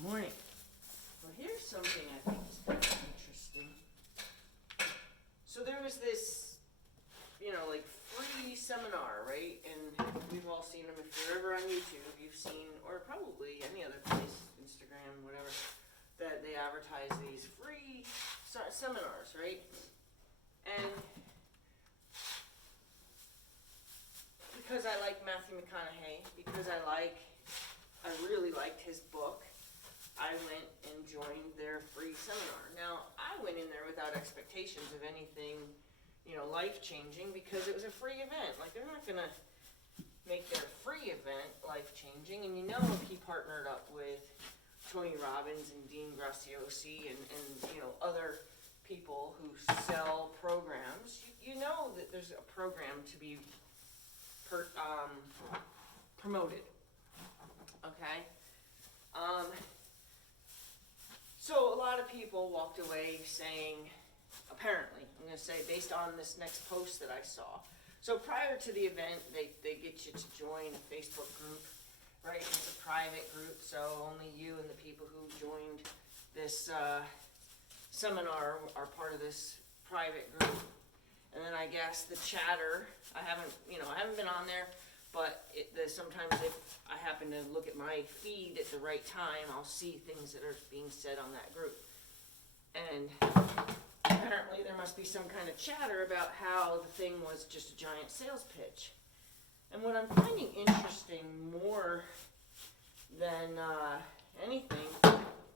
Good morning. Well, here's something I think is kind of interesting. So there was this, like free seminar, right? And we've all seen them. If you're ever on YouTube, you've seen, or probably any other place, Instagram, whatever, that they advertise these free seminars, right? And because I like Matthew McConaughey, because I really liked his book, I went and joined their free seminar. Now, I went in there without expectations of anything, life-changing, because it was a free event. Like, they're not going to make their free event life-changing. And if he partnered up with Tony Robbins and Dean Graziosi and other people who sell programs, you know that there's a program to be promoted. Okay? So a lot of people walked away saying, apparently, I'm going to say based on this next post that I saw. So prior to the event, they get you to join a Facebook group, right? It's a private group, so only you and the people who joined this seminar are part of this private group. And then I guess the chatter, I haven't been on there, but sometimes if I happen to look at my feed at the right time, I'll see things that are being said on that group. And apparently there must be some kind of chatter about how the thing was just a giant sales pitch. And what I'm finding interesting more than anything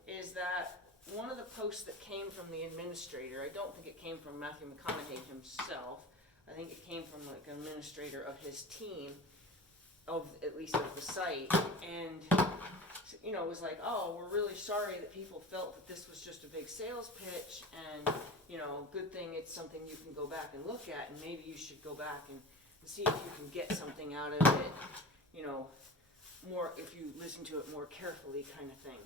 is that one of the posts that came from the administrator, I don't think it came from Matthew McConaughey himself, I think it came from like an administrator of his team, at least of the site, and it was like, oh, we're really sorry that people felt that this was just a big sales pitch, and good thing it's something you can go back and look at, and maybe you should go back and see if you can get something out of it, more if you listen to it more carefully, kind of thing.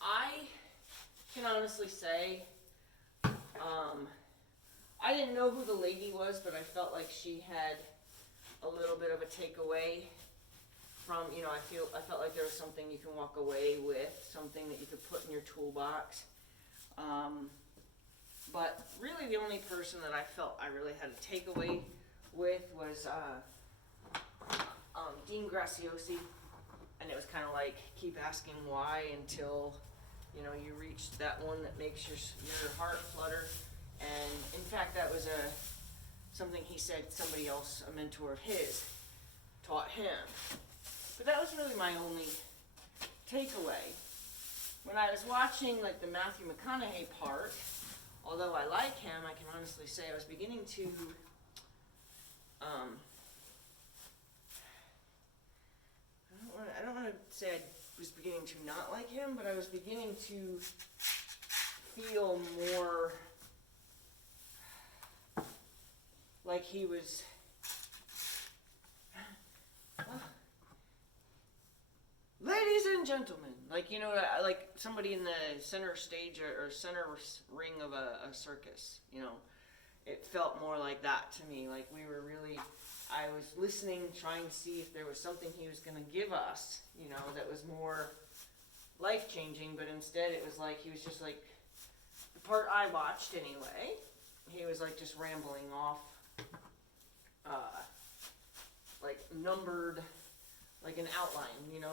I can honestly say, I didn't know who the lady was, but I felt like she had a little bit of a takeaway from, I felt like there was something you can walk away with, something that you could put in your toolbox. But really the only person that I felt I really had a takeaway with was Dean Graziosi. And it was kind of like, keep asking why until, you reach that one that makes your heart flutter. And in fact, that was something he said somebody else, a mentor of his, taught him. But that was really my only takeaway. When I was watching like the Matthew McConaughey part, although I like him, I can honestly say I was beginning to I don't want to say I was beginning to not like him, but I was beginning to feel more like he was ladies and gentlemen, like somebody in the center stage or center ring of a circus, it felt more like that to me. Like I was listening, trying to see if there was something he was going to give us, that was more life-changing, but instead it was like he was just like, the part I watched anyway, he was like just rambling off, like numbered, like an outline,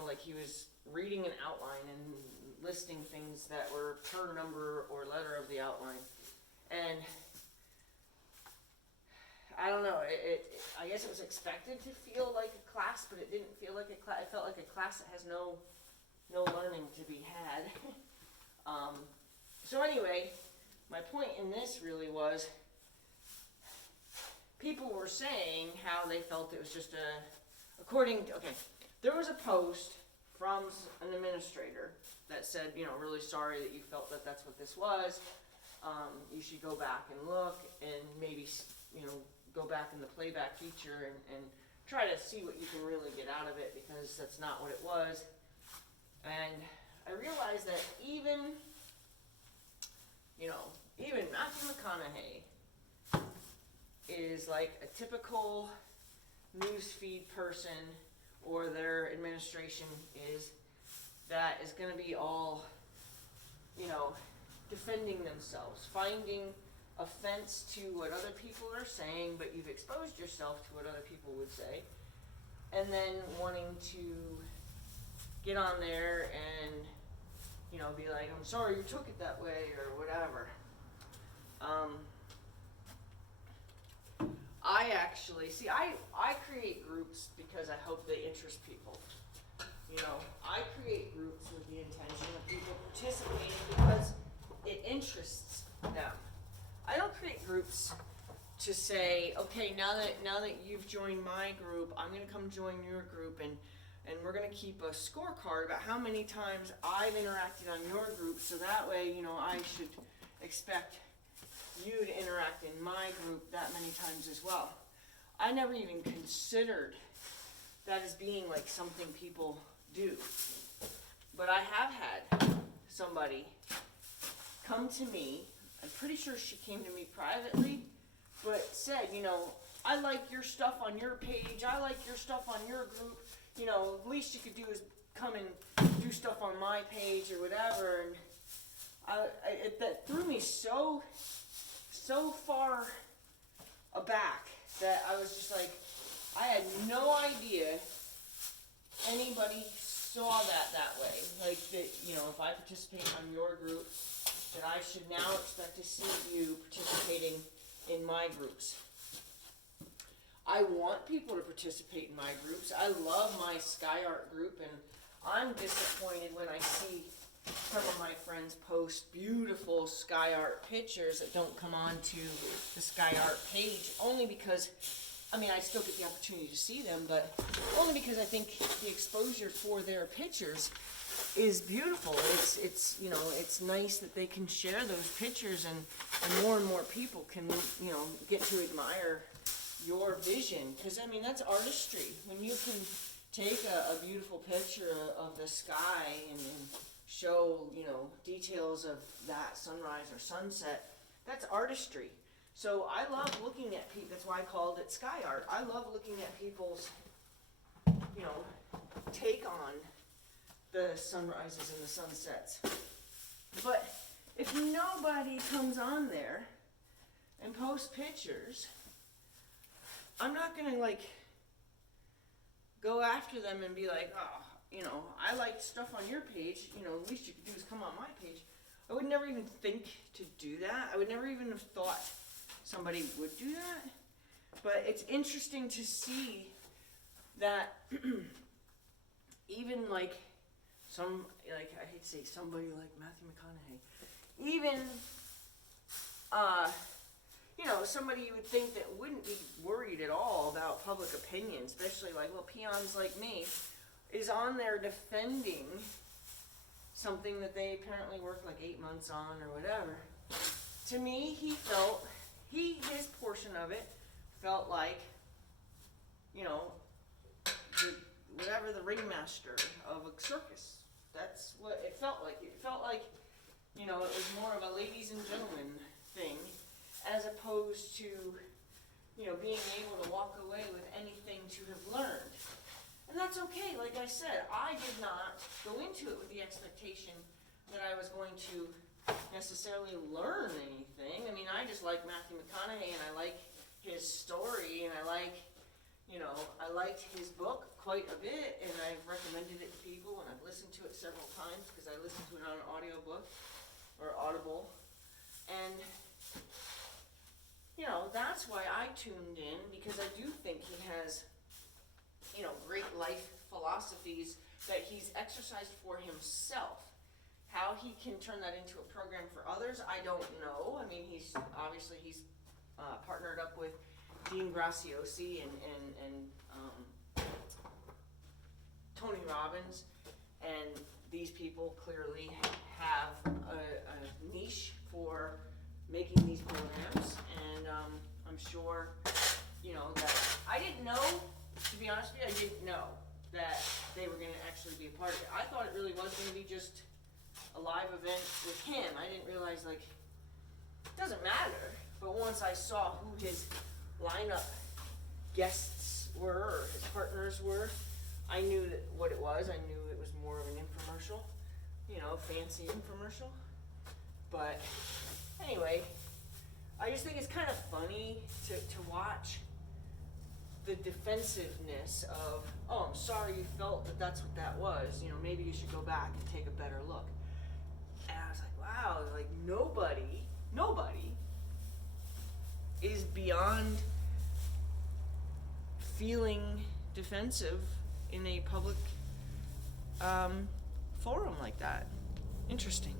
like he was reading an outline and listing things that were per number or letter of the outline. And I don't know, I guess it was expected to feel like a class, but it didn't feel like a class. It felt like a class that has no learning to be had. So anyway, my point in this really was, people were saying how they felt it was just there was a post from an administrator that said, really sorry that you felt that that's what this was. You should go back and look and maybe, go back in the playback feature and try to see what you can really get out of it, because that's not what it was. And I realized that even Matthew McConaughey is like a typical newsfeed person or their administration is, that is going to be all, defending themselves, finding offense to what other people are saying, but you've exposed yourself to what other people would say, and then wanting to get on there and, be like, I'm sorry you took it that way, or whatever. I create groups because I hope they interest people. I create groups with the intention of people participating because it interests them. I don't create groups to say, okay, now that you've joined my group, I'm going to come join your group, and we're going to keep a scorecard about how many times I've interacted on your group, so that way, I should expect you to interact in my group that many times as well. I never even considered that as being like something people do. But I have had somebody come to me, I'm pretty sure she came to me privately, but said, I like your stuff on your page, I like your stuff on your group, the least you could do is come and do stuff on my page or whatever, and that threw me so far aback that I was just like, I had no idea anybody saw that way. Like that, if I participate on your group, that I should now expect to see you participating in my groups. I want people to participate in my groups. I love my Sky Art group, and I'm disappointed when I see some of my friends post beautiful Sky Art pictures that don't come onto the Sky Art page, only because, I still get the opportunity to see them, but only because I think the exposure for their pictures is beautiful. It's nice that they can share those pictures, and more people can, get to admire your vision, because that's artistry. When you can take a beautiful picture of the sky and show, details of that sunrise or sunset, that's artistry. So I love looking at people, that's why I called it Sky Art. I love looking at people's, take on the sunrises and the sunsets. But if nobody comes on there and posts pictures, I'm not gonna go after them and be like, I like stuff on your page, the least you could do is come on my page. I would never even think to do that. I would never even have thought somebody would do that. But it's interesting to see that even I hate to say somebody like Matthew McConaughey, even, somebody you would think that wouldn't be worried at all about public opinion, especially peons like me, is on there defending something that they apparently worked 8 months on or whatever. To me, his portion of it felt like, whatever the ringmaster of a circus. That's what it felt like. It felt like, it was more of a ladies and gentlemen thing, as opposed to, being able to walk away with anything to have learned. And that's okay. Like I said, I did not go into it with the expectation that I was going to necessarily learn anything. I just like Matthew McConaughey, and I like his story, and I liked his book quite a bit, and I've recommended it to people, and I've listened to it several times because I listened to it on an audiobook or Audible. And that's why I tuned in, because I do think he has great life philosophies that he's exercised for himself. How he can turn that into a program for others, I don't know. He's partnered up with Dean Graciosi and Tony Robbins, and these people clearly have a niche for making these programs, and I'm sure, that I didn't know, to be honest with you, I didn't know that they were going to actually be a part of it. I thought it really was going to be just a live event with him. I didn't realize, it doesn't matter, but once I saw who his lineup guests were, or his partners were, I knew that what it was. I knew it was more of an infomercial, fancy infomercial. But anyway, I just think it's kind of funny to watch the defensiveness of, oh, I'm sorry you felt that that's what that was. Maybe you should go back and take a better look. And I was like, wow, like nobody is beyond feeling defensive in a public forum like that. Interesting.